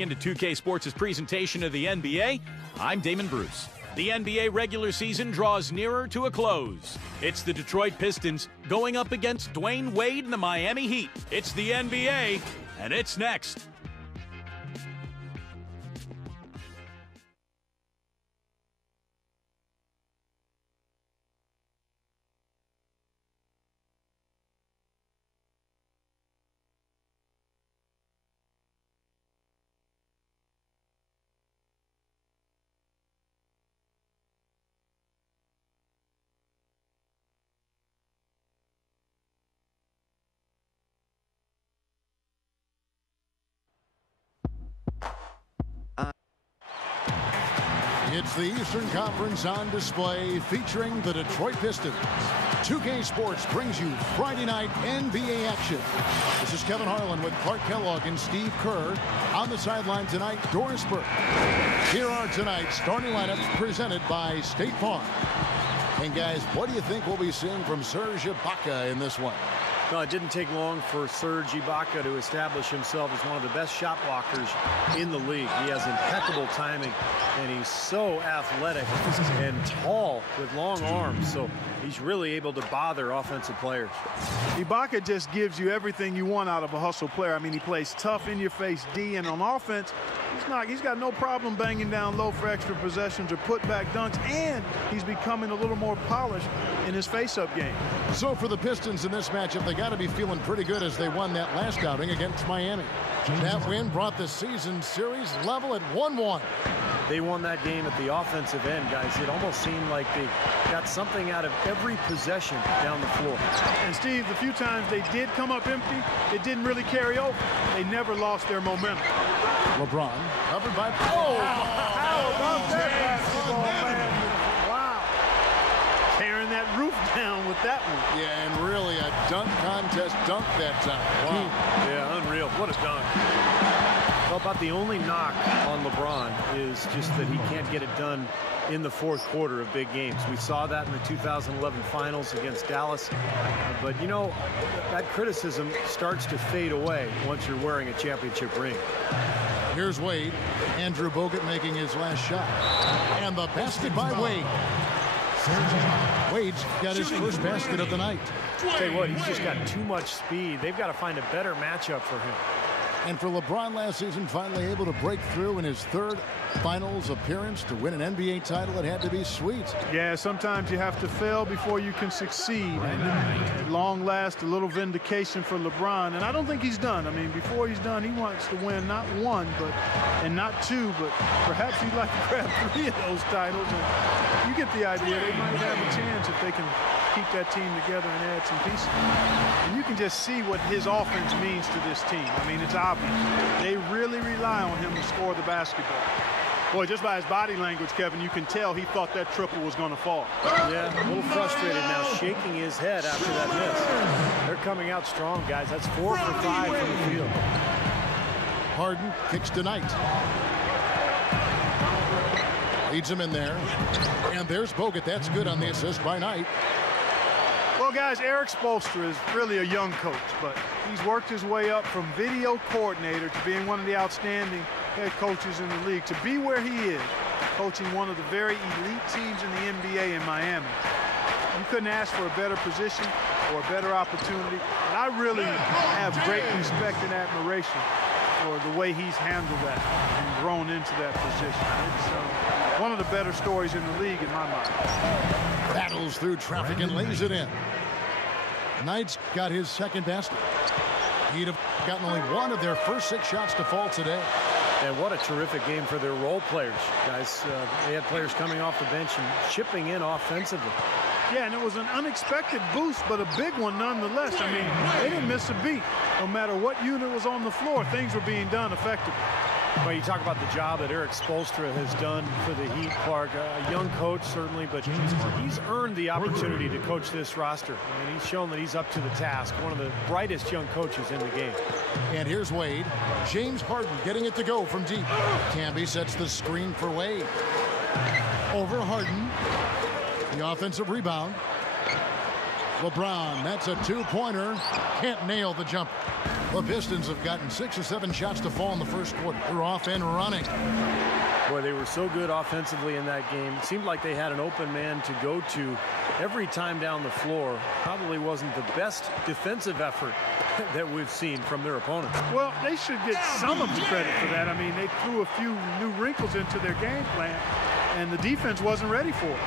Into 2K Sports' presentation of the NBA, I'm Damon Bruce. The NBA regular season draws nearer to a close. It's the Detroit Pistons going up against Dwayne Wade and the Miami Heat. It's the NBA, and it's next. It's the Eastern Conference on display featuring the Detroit Pistons. 2K Sports brings you Friday night NBA action. This is Kevin Harlan with Clark Kellogg and Steve Kerr. On the sideline tonight, Doris Burke. Here are tonight's starting lineups presented by State Farm. And guys, what do you think we'll be seeing from Serge Ibaka in this one? No, it didn't take long for Serge Ibaka to establish himself as one of the best shot blockers in the league. He has impeccable timing, and he's so athletic and tall with long arms, so he's really able to bother offensive players. Ibaka just gives you everything you want out of a hustle player. I mean, he plays tough, in-your-face D, and on offense, he's got no problem banging down low for extra possessions or put-back dunks, and he's becoming a little more polished in his face-up game. So for the Pistons in this matchup, they got to be feeling pretty good as they won that last outing against Miami. That win brought the season series level at 1-1. They won that game at the offensive end, guys. It almost seemed like they got something out of every possession down the floor. And Steve, the few times they did come up empty, it didn't really carry over. They never lost their momentum. LeBron covered by How about that basketball, man? Wow. Tearing that roof down with that one. Yeah, and really a dunk contest dunk that time. Wow. Yeah, unreal. What a dunk. Well, about the only knock on LeBron is just that he can't get it done in the fourth quarter of big games. We saw that in the 2011 finals against Dallas. But, you know, that criticism starts to fade away once you're wearing a championship ring. Here's Wade. Andrew Bogut making his last shot. And the basket by Wade. Wade's got his first basket of the night. Tell you what, he's just got too much speed. They've got to find a better matchup for him. And for LeBron last season, finally able to break through in his third finals appearance to win an NBA title, it had to be sweet. Yeah, sometimes you have to fail before you can succeed. And at long last, a little vindication for LeBron. And I don't think he's done. I mean, before he's done, he wants to win not one, and not two, but perhaps he'd like to grab 3 of those titles. And you get the idea. They might have a chance if they can keep that team together and add some pieces. And you can just see what his offense means to this team. I mean, it's obvious. They really rely on him to score the basketball. Boy, just by his body language, Kevin, you can tell he thought that triple was going to fall. Yeah, a little frustrated now, shaking his head after that miss. They're coming out strong, guys. That's 4 for 5 from the field. Harden kicks tonight. Leads him in there. And there's Bogut. That's good on the assist by Knight. Well, guys, Eric Spoelstra is really a young coach, but he's worked his way up from video coordinator to being one of the outstanding head coaches in the league. To be where he is, coaching one of the very elite teams in the NBA in Miami, you couldn't ask for a better position or a better opportunity. And I really have great respect and admiration for the way he's handled that and grown into that position. It's one of the better stories in the league in my mind. Battles through traffic and lays it in. Knight's got his second basket. He'd have gotten only one of their first 6 shots to fall today. And what a terrific game for their role players, guys. They had players coming off the bench and chipping in offensively. Yeah, and it was an unexpected boost, but a big one nonetheless. I mean, they didn't miss a beat. No matter what unit was on the floor, things were being done effectively. Well, you talk about the job that Eric Spoelstra has done for the Heat, Clark. A young coach, certainly, but he's earned the opportunity to coach this roster. And he's shown that he's up to the task. One of the brightest young coaches in the game. And here's Wade. James Harden getting it to go from deep. Camby sets the screen for Wade. Over Harden. The offensive rebound. LeBron, that's a 2-pointer. Can't nail the jumper. The Pistons have gotten 6 or 7 shots to fall in the first quarter. They're off and running. Boy, they were so good offensively in that game. It seemed like they had an open man to go to every time down the floor. Probably wasn't the best defensive effort that we've seen from their opponents. Well, they should get some of the credit for that. I mean, they threw a few new wrinkles into their game plan, and the defense wasn't ready for it.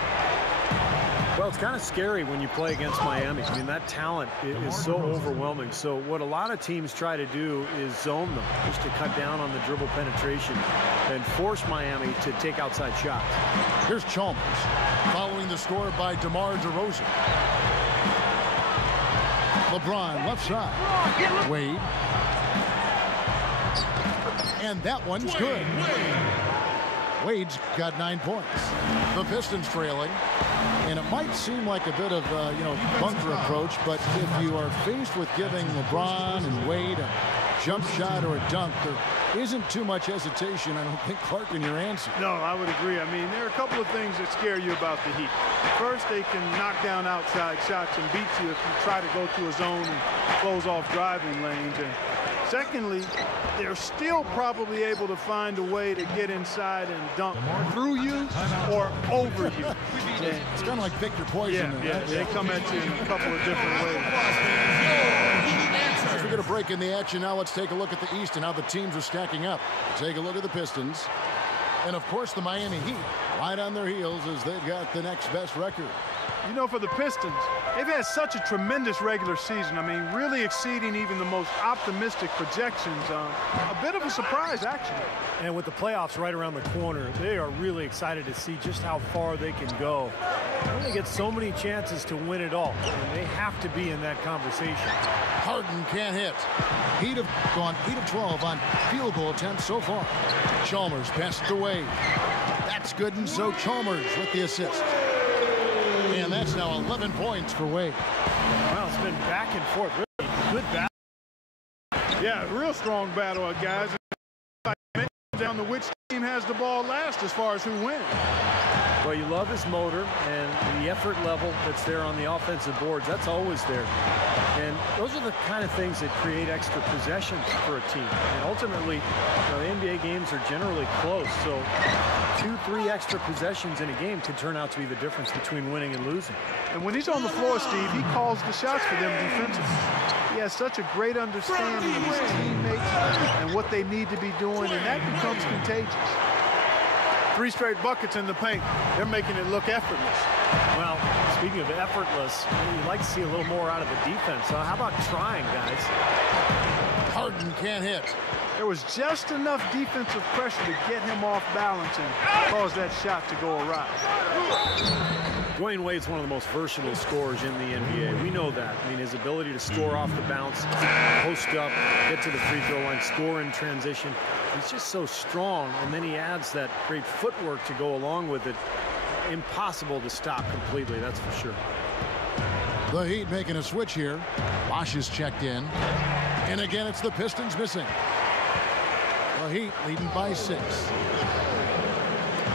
Well, it's kind of scary when you play against Miami. I mean, that talent is so overwhelming. So what a lot of teams try to do is zone them, just to cut down on the dribble penetration and force Miami to take outside shots. Here's Chalmers, following the score by DeMar DeRozan. LeBron left side. Wade. And that one's good. Wade's got 9 points. The Pistons trailing. And it might seem like a bit of bunker approach, but if you are faced with giving LeBron and Wade a jump shot or a dunk, there isn't too much hesitation, I don't think, Clark, in your answer. No, I would agree. I mean, there are a couple of things that scare you about the Heat. First, they can knock down outside shots and beat you if you try to go to a zone and close off driving lanes. And secondly, they're still probably able to find a way to get inside and dunk through you or over you. It's kind of like pick your poison. Yeah, they come at you in a couple of different ways. As we get a break in the action now, let's take a look at the East and how the teams are stacking up. Take a look at the Pistons. And, of course, the Miami Heat right on their heels as they've got the next best record. You know, for the Pistons, they've had such a tremendous regular season. I mean, really exceeding even the most optimistic projections. A bit of a surprise, actually. And with the playoffs right around the corner, they are really excited to see just how far they can go. They only get so many chances to win it all, and they have to be in that conversation. Harden can't hit. Heat have gone 8 of 12 on field goal attempts so far. Chalmers passed away. That's good, and so Chalmers with the assist. And that's now 11 points for Wade. Well, it's been back and forth. Really good battle. Yeah, real strong battle, guys. Down to which team has the ball last as far as who wins. Well, you love his motor and the effort level that's there on the offensive boards. That's always there. And those are the kind of things that create extra possessions for a team. And ultimately, the NBA games are generally close. So 2-3 extra possessions in a game could turn out to be the difference between winning and losing. And when he's on the floor, Steve, he calls the shots for them defensively. He has such a great understanding of his teammates and what they need to be doing, and that becomes contagious. 3 straight buckets in the paint. They're making it look effortless. Well, speaking of effortless, you'd like to see a little more out of the defense. So how about trying, guys? Harden can't hit. There was just enough defensive pressure to get him off balance and cause that shot to go awry. Dwayne Wade's one of the most versatile scorers in the NBA. We know that. I mean, his ability to score off the bounce, post up, get to the free throw line, score in transition. He's just so strong, and then he adds that great footwork to go along with it. Impossible to stop completely, that's for sure. The Heat making a switch here. Bosh is checked in. And again, it's the Pistons missing. The Heat leading by 6.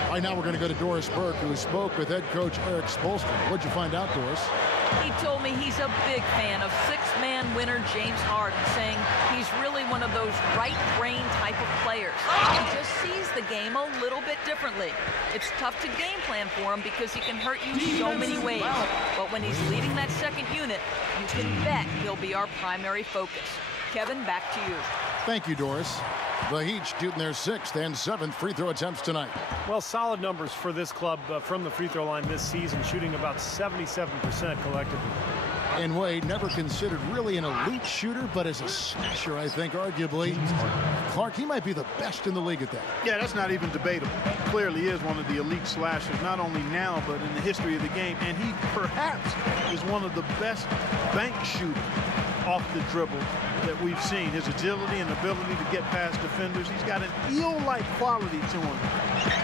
Right now we're going to go to Doris Burke, who spoke with head coach Eric Spoelstra. What'd you find out, Doris? He told me he's a big fan of 6-man winner James Harden, saying he's really one of those right-brain type of players. He just sees the game a little bit differently. It's tough to game plan for him because he can hurt you so many ways. But when he's leading that second unit, you can bet he'll be our primary focus. Kevin, back to you. Thank you, Doris. The Heat shooting their 6th and 7th free throw attempts tonight. Well, solid numbers for this club from the free throw line this season, shooting about 77% collectively. And Wade, never considered really an elite shooter, but as a slasher, I think, arguably, Clark, he might be the best in the league at that. Yeah, that's not even debatable. He clearly is one of the elite slashers, not only now, but in the history of the game. And he perhaps is one of the best bank shooters off the dribble that we've seen. His agility and ability to get past defenders. He's got an eel-like quality to him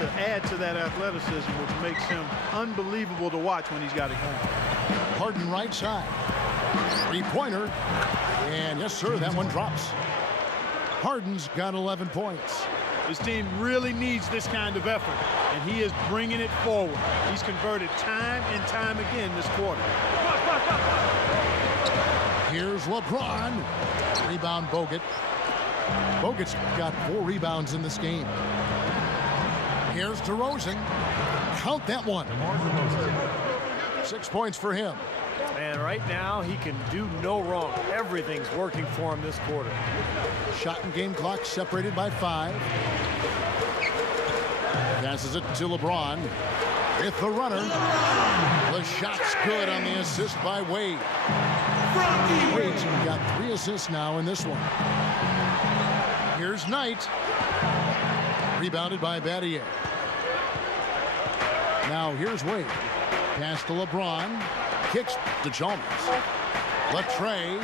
to add to that athleticism, which makes him unbelievable to watch when he's got it going. Harden right side. 3-pointer. And yes, sir, that one drops. Harden's got 11 points. His team really needs this kind of effort, and he is bringing it forward. He's converted time and time again this quarter. Here's LeBron. Rebound Bogut. Bogut's got 4 rebounds in this game. Here's DeRozan. Count that one. 6 points for him. And right now, he can do no wrong. Everything's working for him this quarter. Shot and game clock separated by 5. Passes it to LeBron. With the runner. The shot's good on the assist by Wade. Wade's got 3 assists now in this one. Here's Knight. Rebounded by Battier. Now here's Wade. Pass to LeBron. Kicks to Chalmers. Latrey.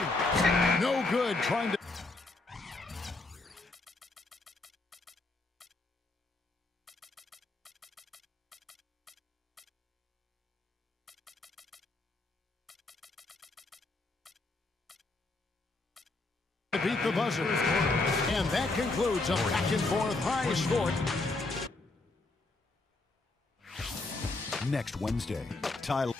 No good. Trying to... beat the buzzer. And that concludes a back-and-forth high score. Next Wednesday, Tyler.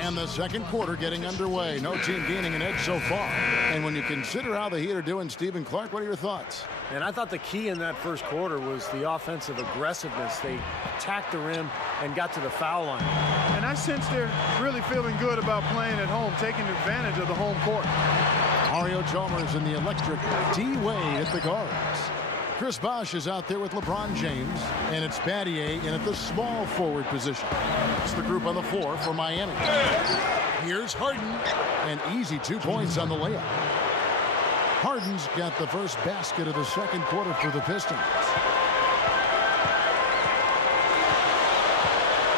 And the second quarter getting underway. No team gaining an edge so far. And when you consider how the Heat are doing, Stephen Clark, what are your thoughts? And I thought the key in that first quarter was the offensive aggressiveness. They attacked the rim and got to the foul line. And I sense they're really feeling good about playing at home, taking advantage of the home court. Mario Chalmers and the electric D. Wade at the guards. Chris Bosh is out there with LeBron James, and it's Battier in at the small forward position. It's the group on the floor for Miami. Here's Harden, and easy 2 points on the layup. Harden's got the first basket of the second quarter for the Pistons.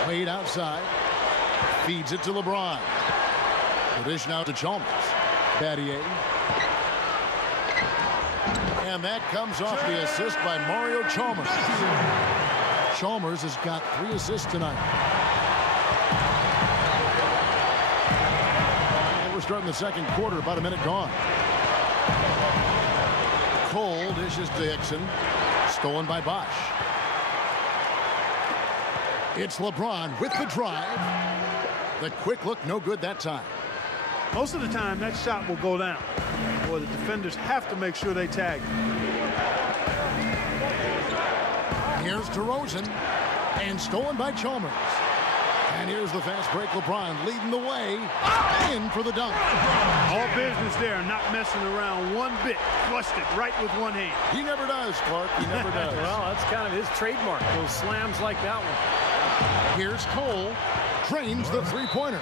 Wade outside, feeds it to LeBron. The dish now to Chalmers. Battier. And that comes off the assist by Mario Chalmers. Chalmers has got 3 assists tonight. And we're starting the second quarter, about a minute gone. Cole dishes to Hickson. Stolen by Bosh. It's LeBron with the drive. The quick look, no good that time. Most of the time, that shot will go down. Or the defenders have to make sure they tag him. Here's DeRozan. And stolen by Chalmers. And here's the fast break. LeBron leading the way. In for the dunk. All business there, not messing around one bit. Flushed it right with one hand. He never does, Clark. He never does. Well, that's kind of his trademark. Those slams like that one. Here's Cole. Drains the three-pointer.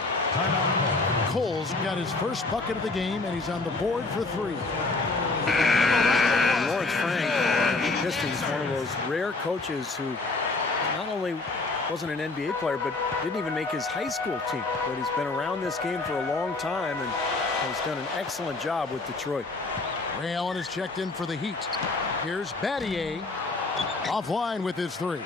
Cole's got his first bucket of the game, and he's on the board for 3. Lawrence Frank, the Pistons, one of those rare coaches who not only wasn't an NBA player, but didn't even make his high school team. But he's been around this game for a long time and has done an excellent job with Detroit. Ray Allen is checked in for the Heat. Here's Battier. Offline with his 3.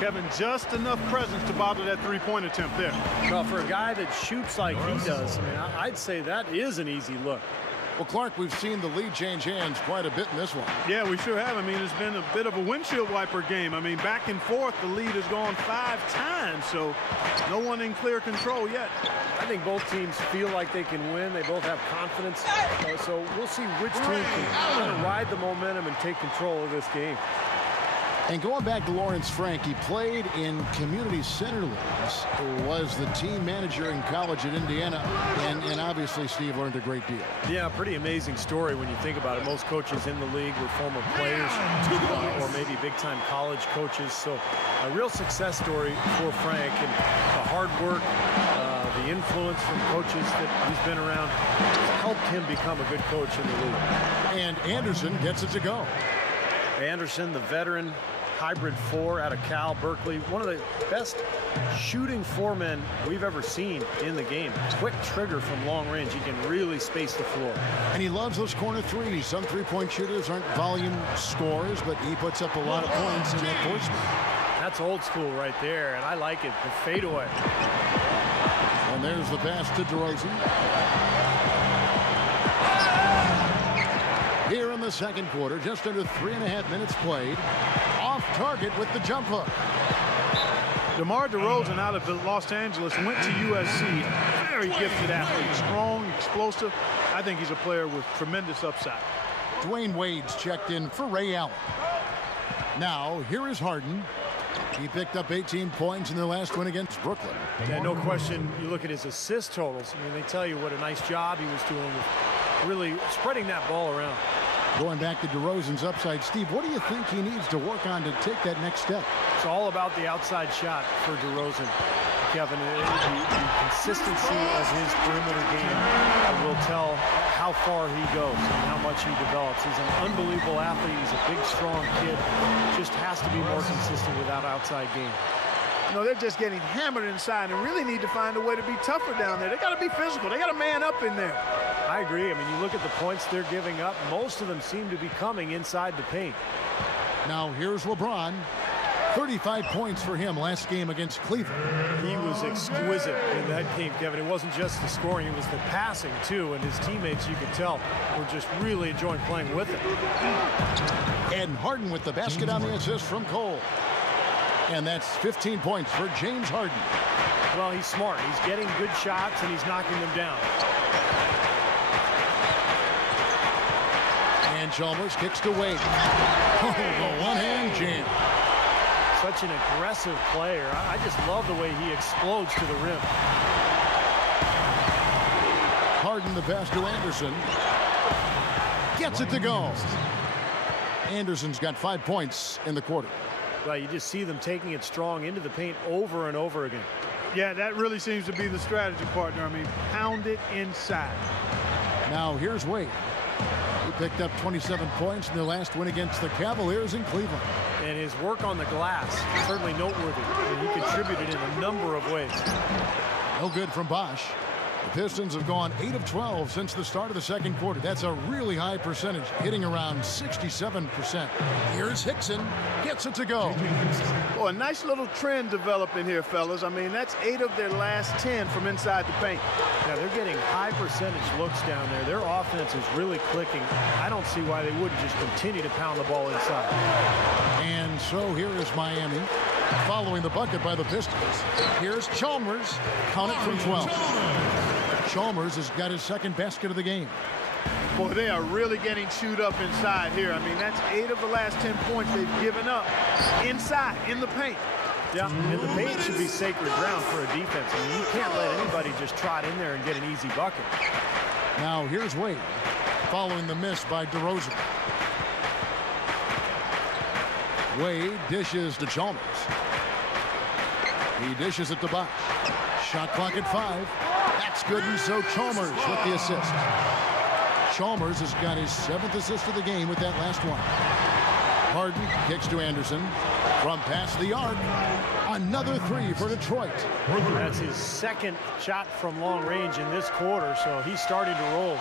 Kevin, just enough presence to bother that three-point attempt there. Well, for a guy that shoots like he does, I mean, I'd say that is an easy look. Well, Clark, we've seen the lead change hands quite a bit in this one. Yeah, we sure have. I mean, it's been a bit of a windshield wiper game. I mean, back and forth, the lead has gone 5 times, so no one in clear control yet. I think both teams feel like they can win. They both have confidence. So we'll see which team can kind of ride the momentum and take control of this game. And going back to Lawrence Frank, he played in community center leagues, was the team manager in college at Indiana, and obviously Steve learned a great deal. Yeah, pretty amazing story when you think about it. Most coaches in the league were former players or maybe big-time college coaches. So a real success story for Frank, and the hard work, the influence from coaches that he's been around helped him become a good coach in the league. And Anderson gets it to go. Anderson, the veteran hybrid 4 out of Cal Berkeley, one of the best shooting 4-men we've ever seen in the game. Quick trigger from long range. He can really space the floor. And he loves those corner threes. Some three-point shooters aren't volume scorers, but he puts up a lot of points in enforcement. That's old school right there, and I like it. The fadeaway. And there's the pass to DeRozan. Here in the second quarter, just under 3.5 minutes played. Off target with the jump hook. DeMar DeRozan out of Los Angeles went to USC. Very gifted athlete, strong, explosive. I think he's a player with tremendous upside. Dwayne Wade's checked in for Ray Allen. Now, here is Harden. He picked up 18 points in their last win against Brooklyn. Yeah, no question. You look at his assist totals. I mean, they tell you what a nice job he was doing with really spreading that ball around. Going back to DeRozan's upside, Steve, what do you think he needs to work on to take that next step? It's all about the outside shot for DeRozan. Kevin, the consistency of his perimeter game will tell how far he goes and how much he develops. He's an unbelievable athlete. He's a big, strong kid. Just has to be more consistent with that outside game. You know, they're just getting hammered inside and really need to find a way to be tougher down there. They got to be physical. They got to man up in there. I agree. I mean, you look at the points they're giving up. Most of them seem to be coming inside the paint. Now here's LeBron. 35 points for him last game against Cleveland. He was exquisite in that game, Kevin. It wasn't just the scoring, it was the passing, too. And his teammates, you could tell, were just really enjoying playing with him. And Harden with the basket on the assist from Cole. And that's 15 points for James Harden. Well, he's smart. He's getting good shots, and he's knocking them down. And Chalmers kicks to Wade. Oh, the one-hand jam. Such an aggressive player. I just love the way he explodes to the rim. Harden the pass to Anderson. Gets it to go. Anderson's got 5 points in the quarter. Well, you just see them taking it strong into the paint over and over again. Yeah, that really seems to be the strategy, partner. I mean, pound it inside. Now here's Wade. He picked up 27 points in their last win against the Cavaliers in Cleveland. And his work on the glass, certainly noteworthy. And he contributed in a number of ways. No good from Bosch. The Pistons have gone 8 of 12 since the start of the second quarter. That's a really high percentage, hitting around 67%. Here's Hickson. Gets it to go. Well, a nice little trend developing here, fellas. I mean, that's 8 of their last 10 from inside the paint. Yeah, they're getting high percentage looks down there. Their offense is really clicking. I don't see why they wouldn't just continue to pound the ball inside. And so here is Miami following the bucket by the Pistons. Here's Chalmers. Count it from 12. Chalmers has got his second basket of the game. Boy, they are really getting chewed up inside here. I mean, that's 8 of the last 10 points they've given up inside, in the paint. Yeah, and the paint should be sacred ground for a defense. I mean, you can't let anybody just trot in there and get an easy bucket. Now here's Wade following the miss by DeRozan. Wade dishes to Chalmers. He dishes it to Bosch. Shot clock at 5. That's good, and so Chalmers with the assist. Chalmers has got his 7th assist of the game with that last one. Harden kicks to Anderson from past the arc. Another 3 for Detroit. That's his second shot from long range in this quarter, so he's starting to roll.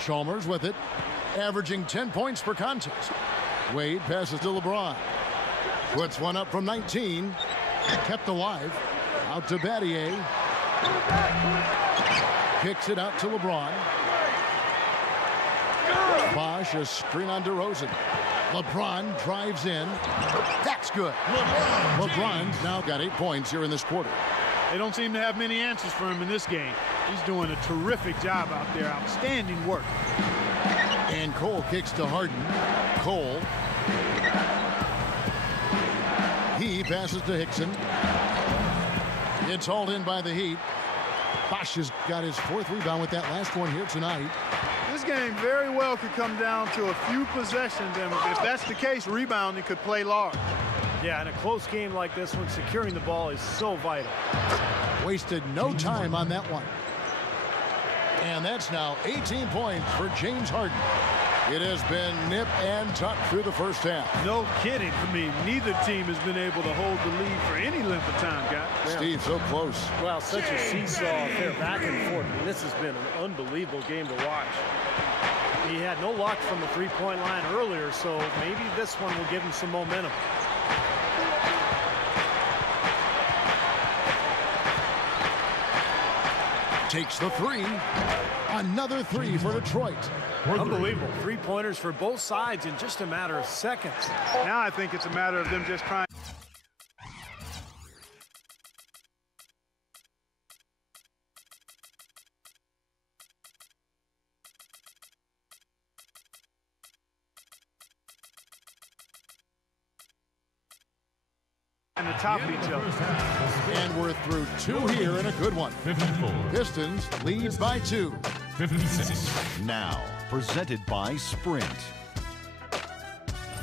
Chalmers with it, averaging 10 points per contest. Wade passes to LeBron. Puts one up from 19. Kept alive. Out to Battier. Kicks it out to LeBron. Bosch, a screen on DeRozan. LeBron drives in. That's good. LeBron's now got 8 points here in this quarter. They don't seem to have many answers for him in this game. He's doing a terrific job out there. Outstanding work. And Cole kicks to Harden. Cole. He passes to Hickson. It's hauled in by the Heat. Bosch has got his 4th rebound with that last one here tonight. This game very well could come down to a few possessions, and if that's the case, rebounding could play large. Yeah, in a close game like this one, securing the ball is so vital. Wasted no time on that one. And that's now 18 points for James Harden. It has been nip and tuck through the first half. No kidding. I mean, neither team has been able to hold the lead for any length of time, guys. Steve, so close. Well, such a seesaw affair, back and forth. I mean, this has been an unbelievable game to watch. He had no luck from the three-point line earlier, so maybe this one will give him some momentum. Takes the 3. Another 3 for Detroit. Unbelievable. Three-pointers for both sides in just a matter of seconds. Now I think it's a matter of them just trying. And the top of each other. And we're through two here in a good one. 54. Pistons lead by 2. 56. Now, presented by Sprint.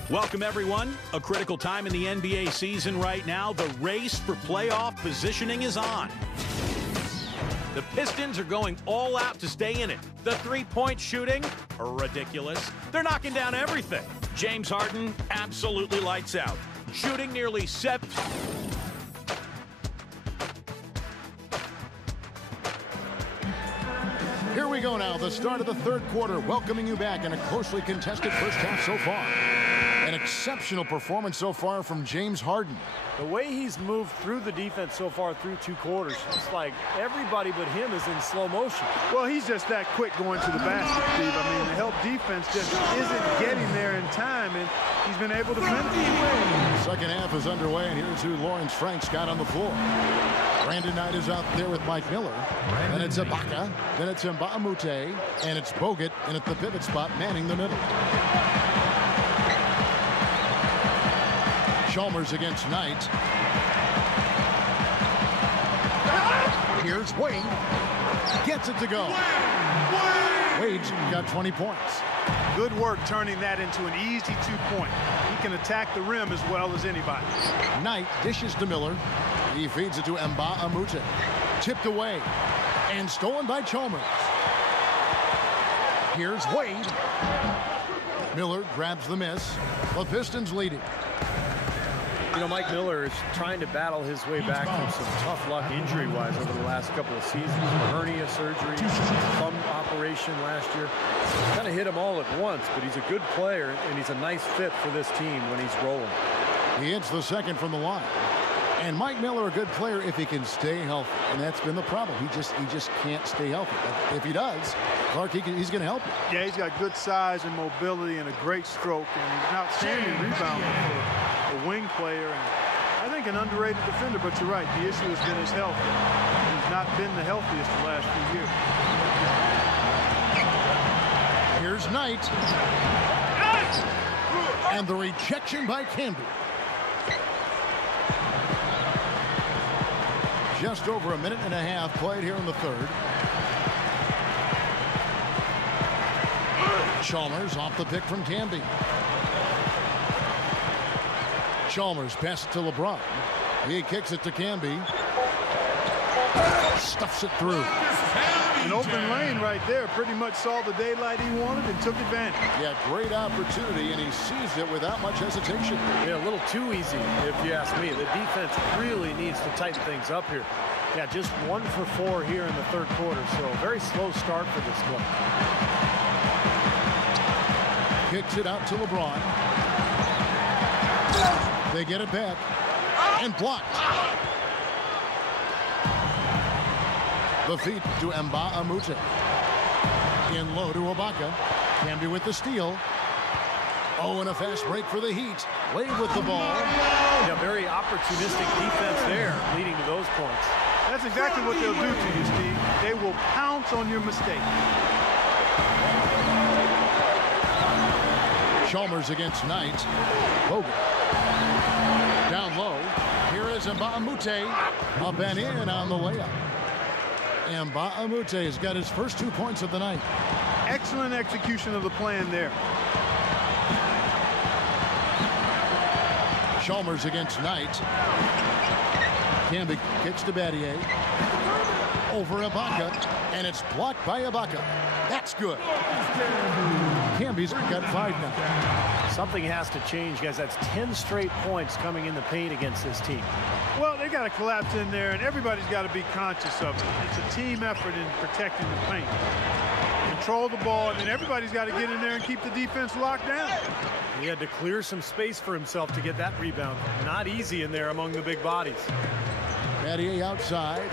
Welcome, everyone. A critical time in the NBA season right now. The race for playoff positioning is on. The Pistons are going all out to stay in it. The three-point shooting, ridiculous. They're knocking down everything. James Harden absolutely lights out, shooting nearly 7. Here we go now, the start of the third quarter, welcoming you back in a closely contested first half so far. An exceptional performance so far from James Harden. The way he's moved through the defense so far through 2 quarters, it's like everybody but him is in slow motion. Well, he's just that quick going to the basket, Steve. I mean, the help defense just isn't getting there in time, and he's been able to finish. Second half is underway, and here's who Lawrence Frank's got on the floor. Brandon Knight is out there with Mike Miller. Then it's Ibaka. Then it's Mbamute. And it's Bogut. And at the pivot spot, manning the middle. Chalmers against Knight. Here's Wade. Gets it to go. Wade's got 20 points. Good work turning that into an easy 2-point. He can attack the rim as well as anybody. Knight dishes to Miller. He feeds it to Mbamute. Tipped away. And stolen by Chalmers. Here's Wade. Miller grabs the miss. The Pistons leading. You know, Mike Miller is trying to battle his way back from some tough luck injury-wise over the last couple of seasons. Hernia surgery, thumb operation last year. Kind of hit him all at once, but he's a good player, and he's a nice fit for this team when he's rolling. He hits the second from the line. And Mike Miller, a good player if he can stay healthy, and that's been the problem. He just can't stay healthy. But if he does, Clark, he's going to help you. Yeah, he's got good size and mobility and a great stroke, and he's an outstanding rebounder for a wing player, and I think an underrated defender. But you're right, the issue has been his health. He's not been the healthiest the last few years. Here's Knight. And the rejection by Camby. Just over a minute and a half played here in the third. Chalmers off the pick from Camby. Chalmers passes to LeBron. He kicks it to Camby. Stuffs it through. An open lane right there. Pretty much saw the daylight he wanted and took advantage. Yeah, great opportunity, and he seized it without much hesitation. Yeah, a little too easy, if you ask me. The defense really needs to tighten things up here. Yeah, just 1 for 4 here in the third quarter, so a very slow start for this club. Kicks it out to LeBron. They get it back. And blocked. The feed to Mbamute. In low to Ibaka. Camby with the steal. Oh, and a fast break for the Heat. Wade with the ball. Yeah, very opportunistic defense there, leading to those points. That's exactly what they'll do to you, Steve. They will pounce on your mistake. Chalmers against Knight. Bogut. Down low. Here is Mbamute. Up and in on the layup. Mbamute has got his first 2 points of the night. Excellent execution of the plan there. Chalmers against Knight. Camby kicks to Battier. Over Ibaka. And it's blocked by Ibaka. That's good. Camby's got 5 now. Something has to change, guys. That's 10 straight points coming in the paint against this team. Well, they got to collapse in there, and everybody's got to be conscious of it. It's a team effort in protecting the paint. Control the ball, and then everybody's got to get in there and keep the defense locked down. He had to clear some space for himself to get that rebound. Not easy in there among the big bodies. Battier outside.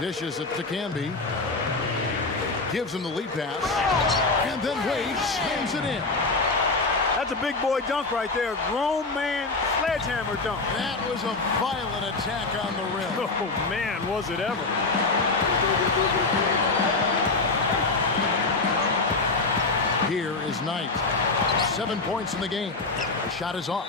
Dishes it to Camby. gives him the lead pass, and then Wade slams it in. That's a big boy dunk right there. Grown man sledgehammer dunk. That was a violent attack on the rim. Oh, man, was it ever. Here is Knight. 7 points in the game. The shot is off.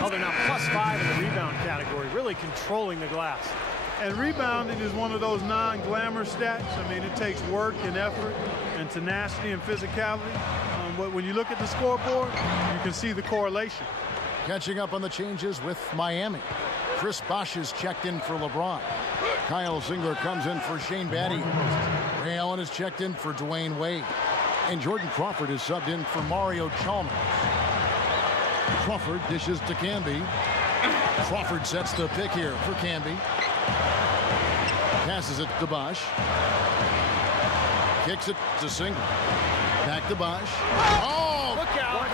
Oh, they're now +5 in the rebound category, really controlling the glass. And rebounding is one of those non-glamour stats. I mean, it takes work and effort and tenacity and physicality. But when you look at the scoreboard, you can see the correlation. Catching up on the changes with Miami. Chris Bosh is checked in for LeBron. Kyle Singler comes in for Shane Battier. Ray Allen is checked in for Dwayne Wade. And Jordan Crawford is subbed in for Mario Chalmers. Crawford dishes to Camby. Crawford sets the pick here for Camby. Passes it to Bosh. Kicks it to Singler. Back to Bosh. Oh! Look out!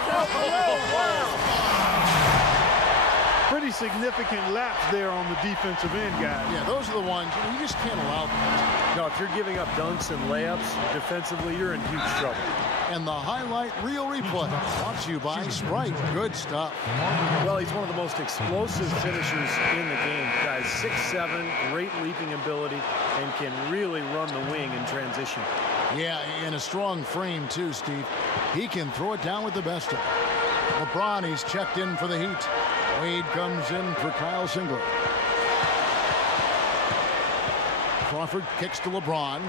Pretty significant laps there on the defensive end, guys. Yeah, those are the ones you just can't allow them. No, if you're giving up dunks and layups defensively, you're in huge trouble. And the highlight reel replay brought to you by Sprite. Good stuff. Well, he's one of the most explosive finishers in the game. Guys, 6'7", great leaping ability, and can really run the wing in transition. Yeah, and a strong frame too, Steve. He can throw it down with the best of them. LeBron, he's checked in for the Heat. Wade comes in for Kyle Singler. Crawford kicks to LeBron.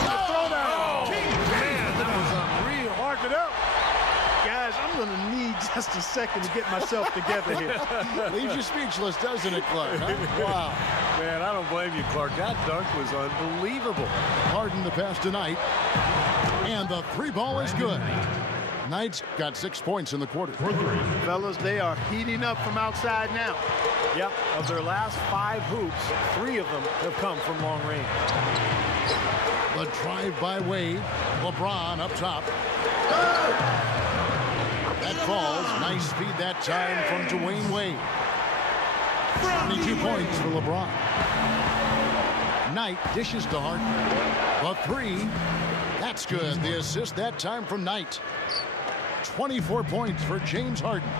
Throwdown. Man, that was unreal. Mark it up. Guys, I'm going to need just a second to get myself together here. Leaves you speechless, doesn't it, Clark? Huh? Wow. Man, I don't blame you, Clark. That dunk was unbelievable. Harden the pass to Knight. And the three ball is good. Knight's got 6 points in the quarter. Fellas, they are heating up from outside now. Yep, of their last 5 hoops, 3 of them have come from long range. The drive by Wade. LeBron up top. That falls. Nice speed that time from Dwayne Wade. 22 points for LeBron. Knight dishes to Harden. The three. That's good. The assist that time from Knight. 24 points for James Harden.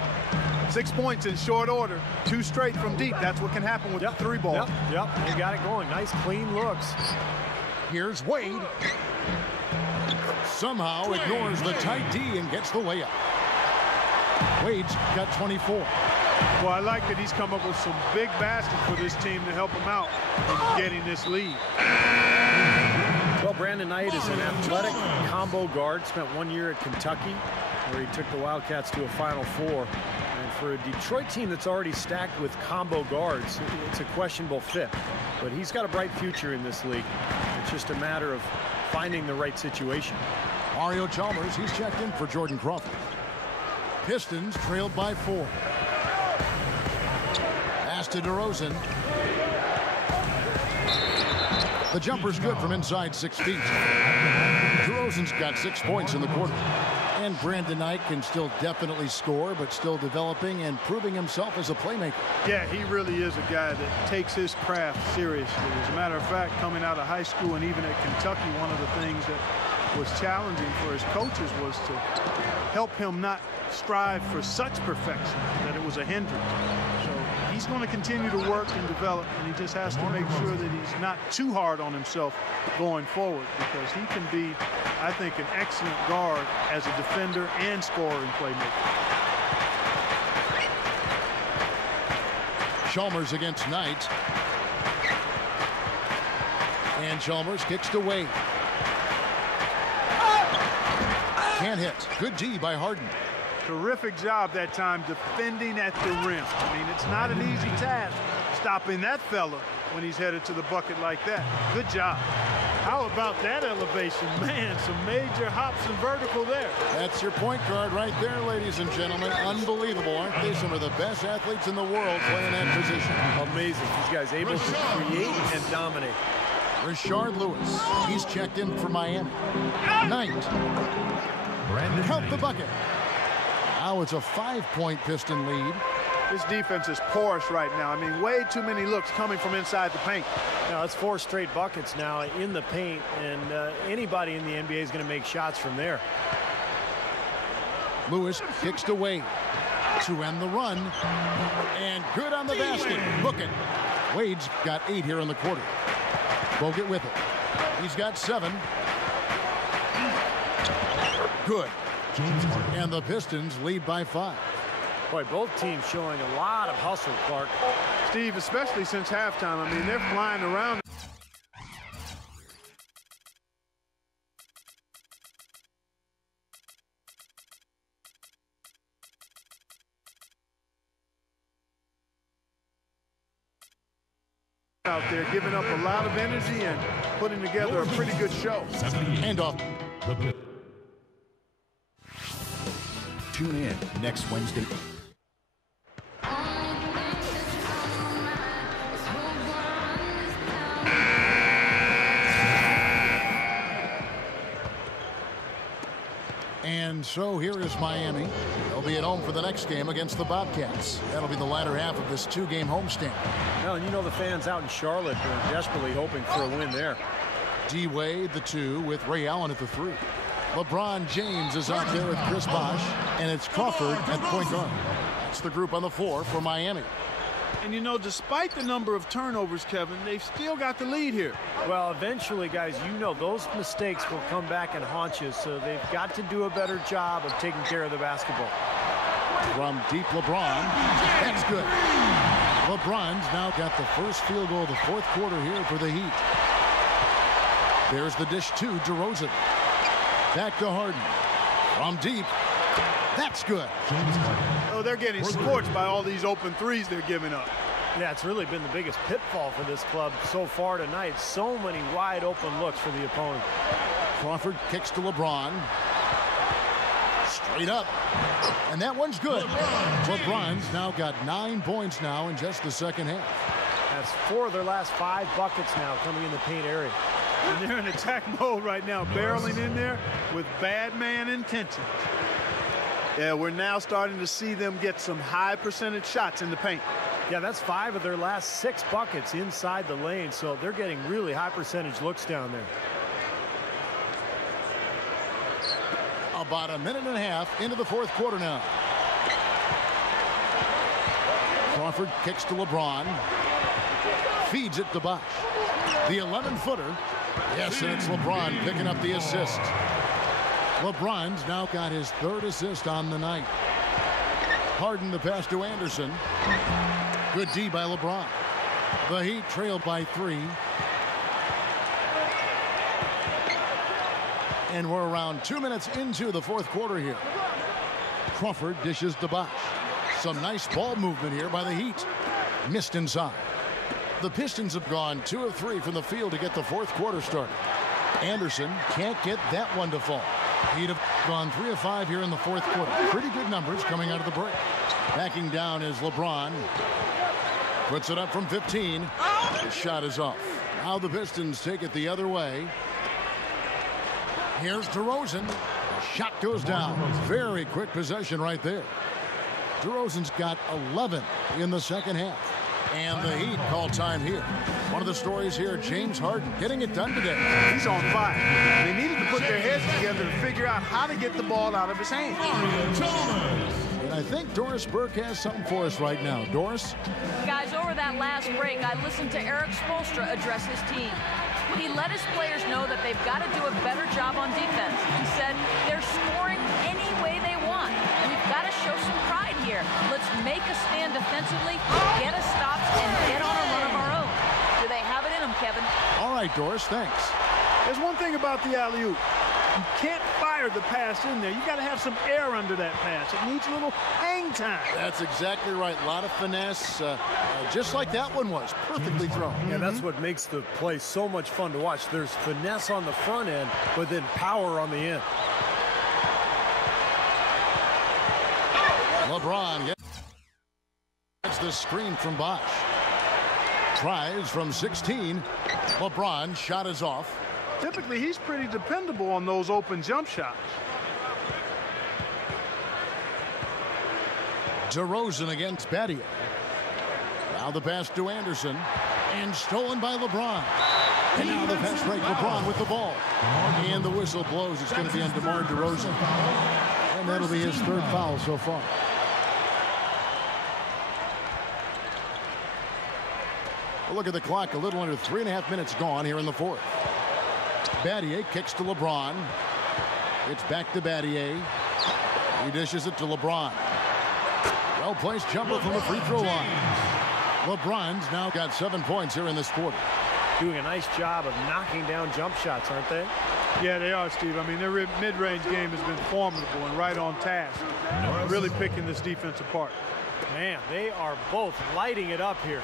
6 points in short order. 2 straight from deep. That's what can happen with the 3 ball. Yep, he got it going. Nice, clean looks. Here's Wade. Somehow ignores the tight D and gets the layup. Wade's got 24. Well, I like that he's come up with some big baskets for this team to help him out in getting this lead. Well, Brandon Knight is an athletic combo guard. Spent 1 year at Kentucky, where he took the Wildcats to a Final Four. And for a Detroit team that's already stacked with combo guards, it's a questionable fit. But he's got a bright future in this league. It's just a matter of finding the right situation. Mario Chalmers, he's checked in for Jordan Crawford. Pistons trailed by 4. Pass to DeRozan. The jumper's good from inside 6 feet. DeRozan's got 6 points in the quarter. And Brandon Knight can still definitely score, but still developing and proving himself as a playmaker. Yeah, he really is a guy that takes his craft seriously. As a matter of fact, coming out of high school and even at Kentucky, one of the things that was challenging for his coaches was to help him not strive for such perfection that it was a hindrance. So he's going to continue to work and develop, and he just has to make sure that he's not too hard on himself going forward, because he can be, I think, an excellent guard as a defender and scorer and playmaker. Chalmers against Knight. And Chalmers kicks to Wade. Can't hit. Good D by Harden. Terrific job that time defending at the rim. I mean, it's not an easy task stopping that fella when he's headed to the bucket like that. Good job. How about that elevation? Man, some major hops and vertical there. That's your point guard right there, ladies and gentlemen. Unbelievable, aren't they? Some of the best athletes in the world playing that position. Amazing. These guys able to create and dominate. Rashard Lewis. He's checked in for Miami. Knight. Count the bucket. Now it's a 5-point Piston lead. This defense is porous right now. I mean, way too many looks coming from inside the paint. Now, it's 4 straight buckets now in the paint, and anybody in the NBA is going to make shots from there. Lewis kicks to Wade to end the run. And good on the basket. Book it. Wade's got 8 here in the quarter. Bogut with it. He's got 7. Good. And the Pistons lead by 5. Boy, both teams showing a lot of hustle, Clark. Steve, especially since halftime. I mean, they're flying around. Out there, giving up a lot of energy and putting together a pretty good show. And off. Tune in next Wednesday. And so here is Miami. They'll be at home for the next game against the Bobcats. That'll be the latter half of this 2-game homestand. Well, and you know the fans out in Charlotte are desperately hoping for a win there. D. Wade, the 2, with Ray Allen at the 3. LeBron James is out there with Chris Bosh, and it's Crawford at point guard. That's the group on the floor for Miami. And, you know, despite the number of turnovers, Kevin, they've still got the lead here. Well, eventually, guys, you know those mistakes will come back and haunt you, so they've got to do a better job of taking care of the basketball. From deep, LeBron. That's good. LeBron's now got the first field goal of the fourth quarter here for the Heat. There's the dish to DeRozan. Back to Harden. From deep. That's good. Oh, they're getting scorched by all these open threes they're giving up. Yeah, it's really been the biggest pitfall for this club so far tonight. So many wide open looks for the opponent. Crawford kicks to LeBron. Straight up. And that one's good. LeBron's now got 9 points now in just the second half. That's 4 of their last 5 buckets now coming in the paint area. And they're in attack mode right now, barreling in there with bad man intentions. Yeah, we're now starting to see them get some high percentage shots in the paint. Yeah, that's 5 of their last 6 buckets inside the lane, so they're getting really high percentage looks down there. About a minute and a half into the fourth quarter now. Crawford kicks to LeBron. Feeds it to Bosh. The 11-footer. Yes, and it's LeBron picking up the assist. LeBron's now got his 3rd assist on the night. Harden the pass to Anderson. Good D by LeBron. The Heat trail by 3. And we're around 2 minutes into the fourth quarter here. Crawford dishes to Bosh. Some nice ball movement here by the Heat. Missed inside. The Pistons have gone 2 of 3 from the field to get the fourth quarter started. Anderson can't get that one to fall. He'd have gone 3 of 5 here in the fourth quarter. Pretty good numbers coming out of the break. Backing down is LeBron. Puts it up from 15. The shot is off. Now the Pistons take it the other way. Here's DeRozan. The shot goes down. Very quick possession right there. DeRozan's got 11 in the second half. And the Heat call time here. One of the stories here, James Harden getting it done today. He's on fire. They needed to put their heads together to figure out how to get the ball out of his hands. And I think Doris Burke has something for us right now. Doris? Guys, over that last break, I listened to Eric Spoelstra address his team. He let his players know that they've got to do a better job on defense. He said they're scoring any way they want. We've got to show some pride here. Let's make a stand defensively, get us stops, and get on a run of our own. Do they have it in them, Kevin? All right, Doris, thanks. There's one thing about the alley-oop. You can't fire the pass in there. You got to have some air under that pass. It needs a little hang time. That's exactly right. A lot of finesse, just like that one was. Perfectly thrown. Yeah, that's what makes the play so much fun to watch. There's finesse on the front end, but then power on the end. LeBron gets the screen from Bosh. Tries from 16. LeBron shot is off. Typically, he's pretty dependable on those open jump shots. DeRozan against Battier. Now the pass to Anderson. And stolen by LeBron. And now the fast break. LeBron with the ball. And the whistle blows. It's going to be on DeMar DeRozan. And that'll be his third foul so far. Well, look at the clock. A little under 3.5 minutes gone here in the fourth. Battier kicks to LeBron. It's back to Battier. He dishes it to LeBron. Well-placed jumper from the free throw line. LeBron's now got 7 points here in this quarter. Doing a nice job of knocking down jump shots, aren't they? Yeah, they are, Steve. I mean, their mid-range game has been formidable and right on task. Really picking this defense apart. Man, they are both lighting it up here.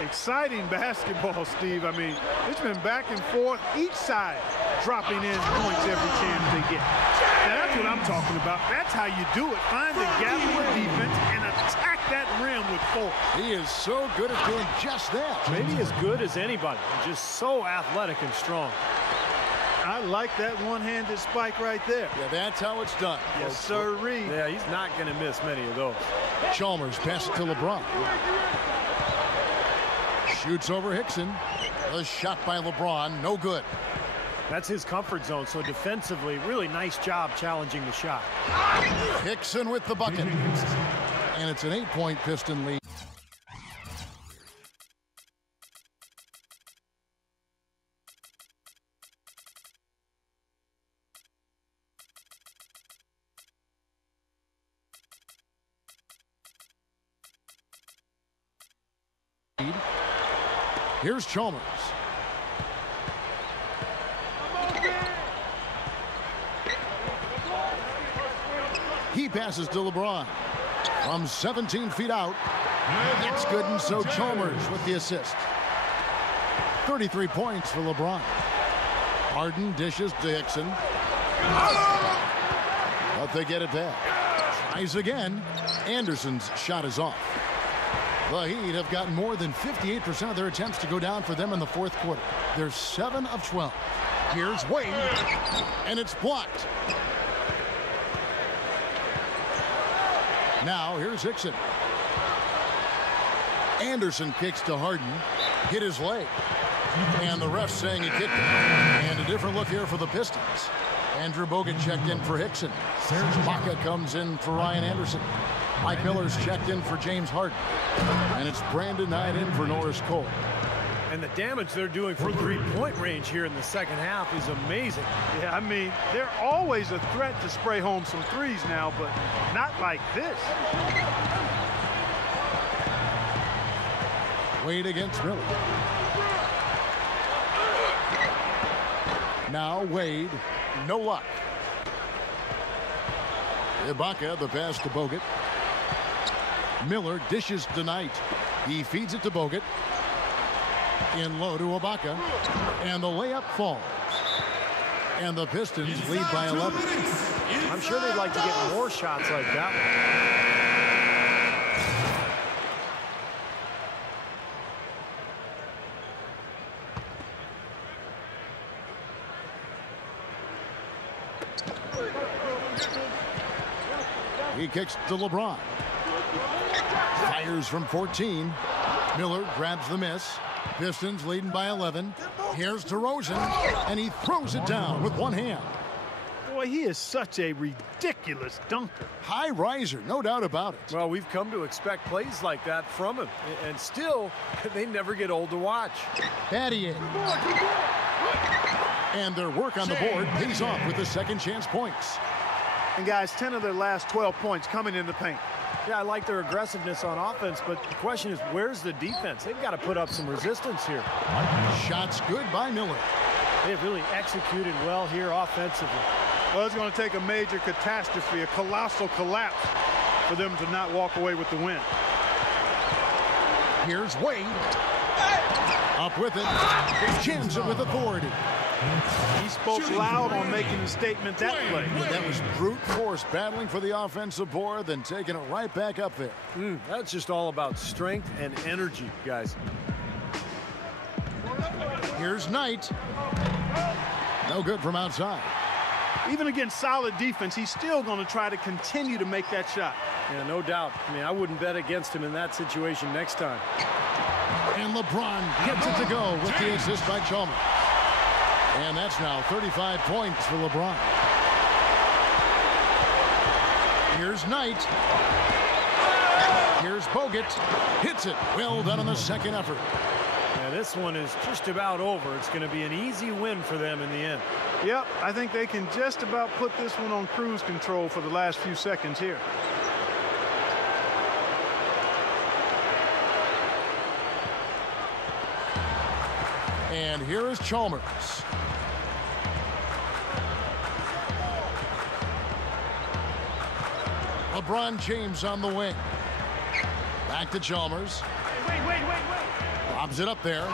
Exciting basketball, Steve. I mean, it's been back and forth, each side dropping in points every chance they get. Now, that's what I'm talking about. That's how you do it. Find the gap in the defense and attack that rim with force. He is so good at doing just that. Maybe as good as anybody. Just so athletic and strong. I like that one-handed spike right there. Yeah, that's how it's done. Yes, sirree. Yeah, he's not going to miss many of those. Chalmers passes to LeBron. Shoots over Hickson. A shot by LeBron, no good. That's his comfort zone, so defensively, really nice job challenging the shot. Hickson with the bucket. And it's an 8-point Piston lead. Here's Chalmers. He passes to LeBron. From 17 feet out. It's good, and so Chalmers with the assist. 33 points for LeBron. Harden dishes to Hickson. But they get it back. Tries again. Anderson's shot is off. The Heat have gotten more than 58% of their attempts to go down for them in the fourth quarter. They're 7 of 12. Here's Wade, and it's blocked. Now here's Hickson. Anderson kicks to Harden. Hit his leg. And the ref saying he kicked it. And a different look here for the Pistons. Andrew Bogut checked in for Hickson. Baca comes in for Ryan Anderson. Mike Miller's checked in for James Harden. And it's Brandon Knight in for Norris Cole. And the damage they're doing from three-point range here in the second half is amazing. Yeah, I mean, they're always a threat to spray home some threes now, but not like this. Wade against Miller. Now Wade, no luck. Ibaka, the pass to Bogut. Miller dishes to Knight. He feeds it to Bogut. In low to Ibaka. And the layup falls. And the Pistons lead by 11. I'm sure they'd like to get more shots like that. He kicks to LeBron. Fires from 14. Miller grabs the miss. Pistons leading by 11. Here's DeRozan, and he throws it down with one hand. Boy, he is such a ridiculous dunker. High riser, no doubt about it. Well, we've come to expect plays like that from him, and still, they never get old to watch. Battier. And their work on the board pays off with the second chance points. And guys, 10 of their last 12 points coming in the paint. Yeah, I like their aggressiveness on offense, but the question is, where's the defense? They've got to put up some resistance here. Shots good by Miller. They've really executed well here offensively. Well, it's going to take a major catastrophe, a colossal collapse, for them to not walk away with the win. Here's Wade. Up with it. Jams it with authority. He spoke loud on making the statement that play. That was brute force battling for the offensive board, then taking it right back up there. That's just all about strength and energy, guys. Here's Knight. No good from outside. Even against solid defense, he's still going to try to continue to make that shot. Yeah, no doubt. I mean, I wouldn't bet against him in that situation next time. And LeBron gets it to go with the assist by Chalmers. And that's now 35 points for LeBron. Here's Knight. Here's Bogut. Hits it. Well done on the second effort. Yeah, this one is just about over. It's going to be an easy win for them in the end. Yep, I think they can just about put this one on cruise control for the last few seconds here. And here is Chalmers. LeBron James on the wing. Back to Chalmers. Wait. Lobs it up there.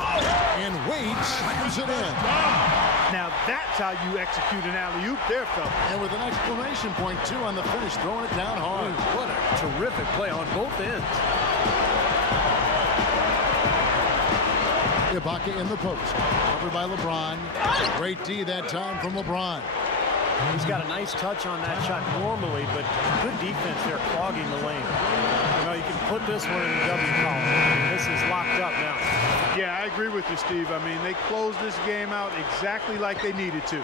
And Wade slams it in. Now that's how you execute an alley-oop there, fella. And with an exclamation point, too, on the finish, throwing it down hard. What a terrific play on both ends. Ibaka in the post. Covered by LeBron. Great D that time from LeBron. He's got a nice touch on that shot normally, but good defense there clogging the lane. You know, you can put this one in the W column. This is locked up now. Yeah, I agree with you, Steve. I mean, they closed this game out exactly like they needed to.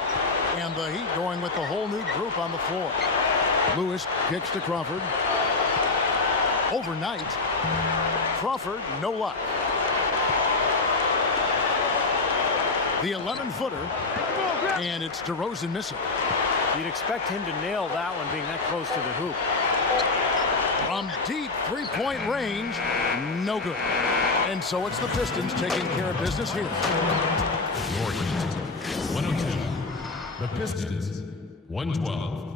And the Heat going with the whole new group on the floor. Lewis kicks to Crawford. Overnight. Crawford, no luck. The 11-footer. And it's DeRozan missing. You'd expect him to nail that one being that close to the hoop. From deep three-point range, no good. And so it's the Pistons taking care of business here. Your Heat, 102. The Pistons, 112.